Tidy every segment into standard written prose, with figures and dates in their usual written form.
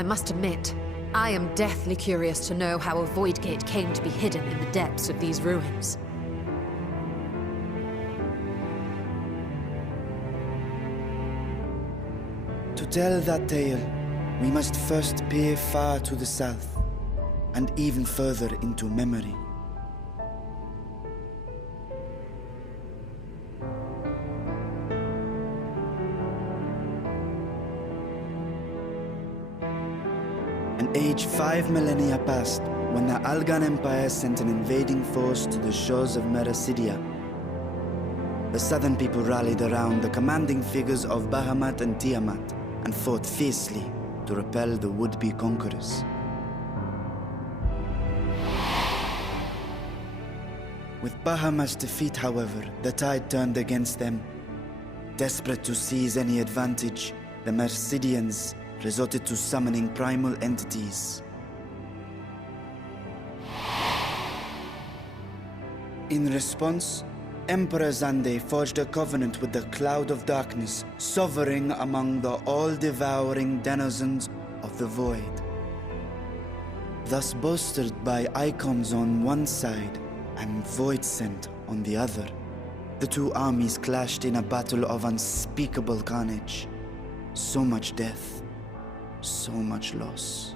I must admit, I am deathly curious to know how a voidgate came to be hidden in the depths of these ruins. To tell that tale, we must first peer far to the south, and even further into memory. An age 5 millennia passed when the Allagan Empire sent an invading force to the shores of Meracydia. The southern people rallied around the commanding figures of Bahamut and Tiamat and fought fiercely to repel the would-be conquerors. With Bahamut's defeat, however, the tide turned against them. Desperate to seize any advantage, the Meracydians resorted to summoning primal entities. In response, Emperor Zande forged a covenant with the Cloud of Darkness, sovereign among the all-devouring denizens of the Void. Thus bolstered by icons on one side and voidsent on the other, the two armies clashed in a battle of unspeakable carnage. So much death, so much loss.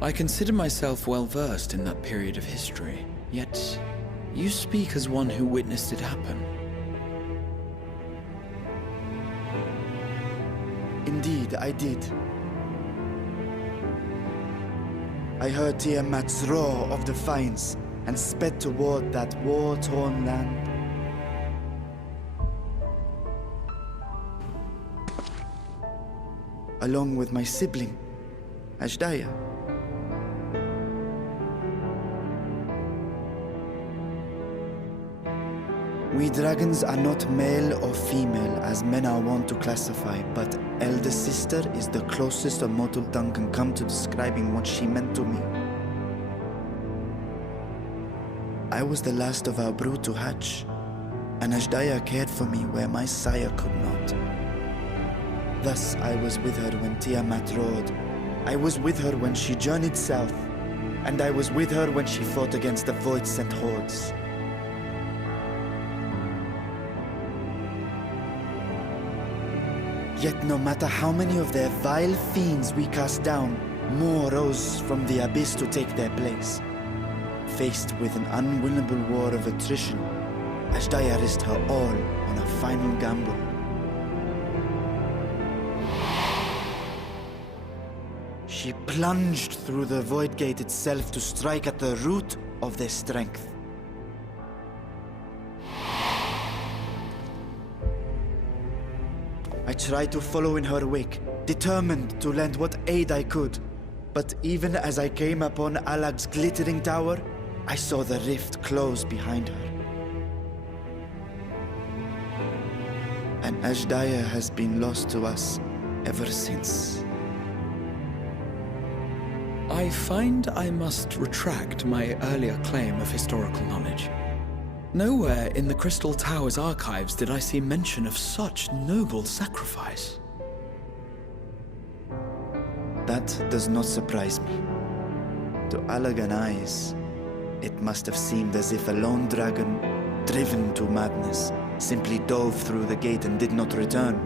I consider myself well versed in that period of history, yet you speak as one who witnessed it happen. Indeed, I did. I heard Tiamat's roar of defiance and sped toward that war-torn land. Along with my sibling, Azdaja. We dragons are not male or female as men are wont to classify, but elder sister is the closest a mortal tongue can come to describing what she meant to me. I was the last of our brood to hatch, and Azdaja cared for me where my sire could not. Thus I was with her when Tiamat roared, I was with her when she journeyed south, and I was with her when she fought against the voidsent hordes. Yet no matter how many of their vile fiends we cast down, more rose from the abyss to take their place. Faced with an unwinnable war of attrition, Azdaja risked her all on a final gamble. She plunged through the voidgate itself to strike at the root of their strength. I tried to follow in her wake, determined to lend what aid I could. But even as I came upon Allag's glittering tower, I saw the rift close behind her. And Azdaja has been lost to us ever since. I find I must retract my earlier claim of historical knowledge. Nowhere in the Crystal Tower's archives did I see mention of such noble sacrifice. That does not surprise me. To Allagan eyes, it must have seemed as if a lone dragon, driven to madness, simply dove through the gate and did not return.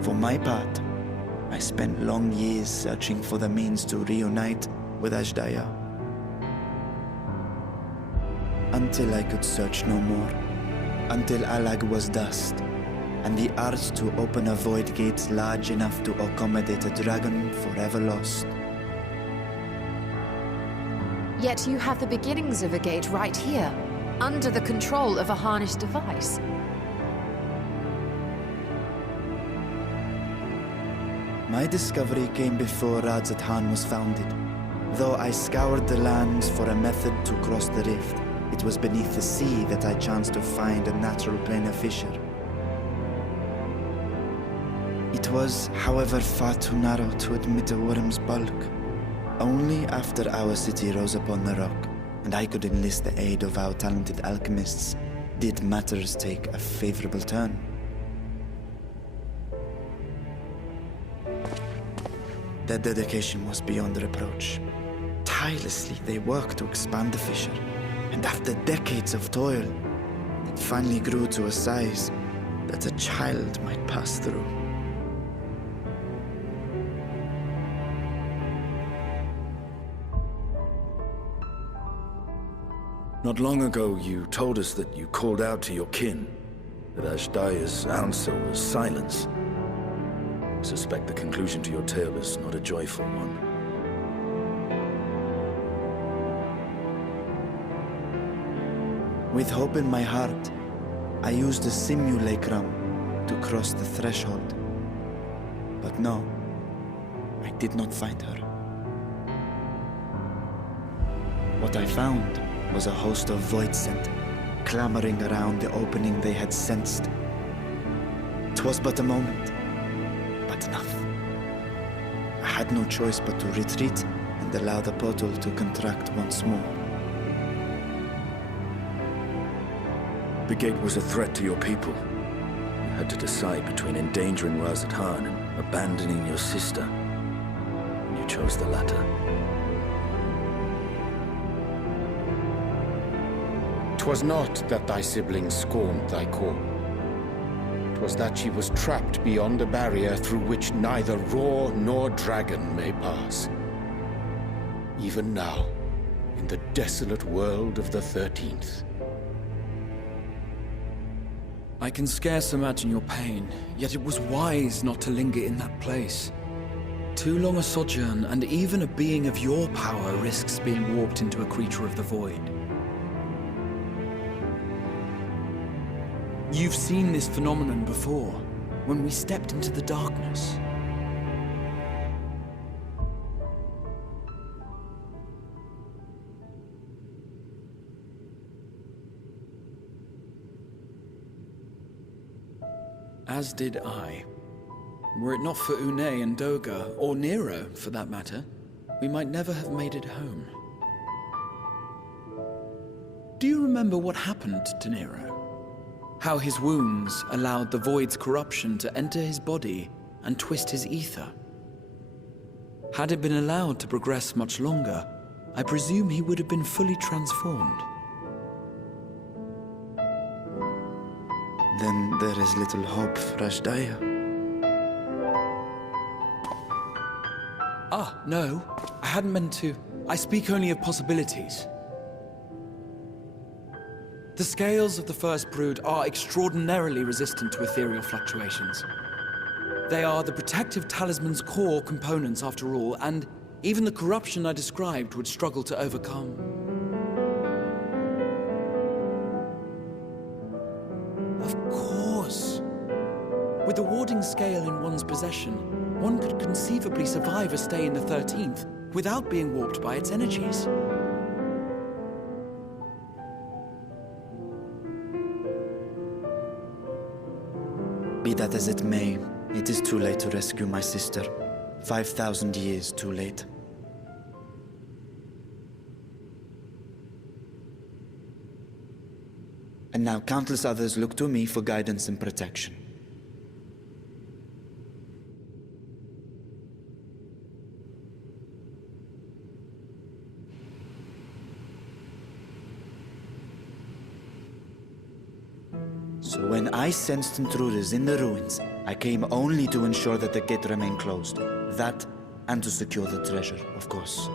For my part, I spent long years searching for the means to reunite with Azdaja. Until I could search no more. Until Allag was dust, and the art to open a void gate large enough to accommodate a dragon forever lost. Yet you have the beginnings of a gate right here, under the control of a harnessed device. My discovery came before Azdaja was founded. Though I scoured the lands for a method to cross the rift, it was beneath the sea that I chanced to find a natural planar fissure. It was, however, far too narrow to admit a worm's bulk. Only after our city rose upon the rock and I could enlist the aid of our talented alchemists, did matters take a favorable turn. Their dedication was beyond reproach. Tirelessly, they worked to expand the fissure, and after decades of toil, it finally grew to a size that a child might pass through. Not long ago, you told us that you called out to your kin, that Azdaja's answer was silence. I suspect the conclusion to your tale is not a joyful one. With hope in my heart, I used the simulacrum to cross the threshold. But no, I did not find her. What I found was a host of voidsent, clamoring around the opening they had sensed. 'Twas but a moment, but enough. I had no choice but to retreat and allow the portal to contract once more. The gate was a threat to your people. You had to decide between endangering Razathan and abandoning your sister. And you chose the latter. 'Twas not that thy sibling scorned thy call. 'Twas that she was trapped beyond a barrier through which neither roar nor dragon may pass. Even now, in the desolate world of the 13th. I can scarce imagine your pain, yet it was wise not to linger in that place. Too long a sojourn, and even a being of your power risks being warped into a creature of the void. You've seen this phenomenon before, when we stepped into the darkness. As did I. Were it not for Une and Doga, or Nero for that matter, we might never have made it home. Do you remember what happened to Nero? How his wounds allowed the void's corruption to enter his body and twist his ether? Had it been allowed to progress much longer, I presume he would have been fully transformed. Then there is little hope for Azdaja. Ah, no. I hadn't meant to. I speak only of possibilities. The scales of the first brood are extraordinarily resistant to ethereal fluctuations. They are the protective talisman's core components after all, and even the corruption I described would struggle to overcome. Of course. With the warding scale in one's possession, one could conceivably survive a stay in the 13th without being warped by its energies. Be that as it may, it is too late to rescue my sister. 5,000 years too late. And now countless others look to me for guidance and protection. So when I sensed intruders in the ruins, I came only to ensure that the gate remained closed. That, and to secure the treasure, of course.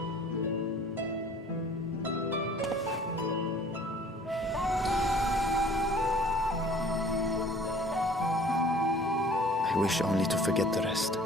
I wish only to forget the rest.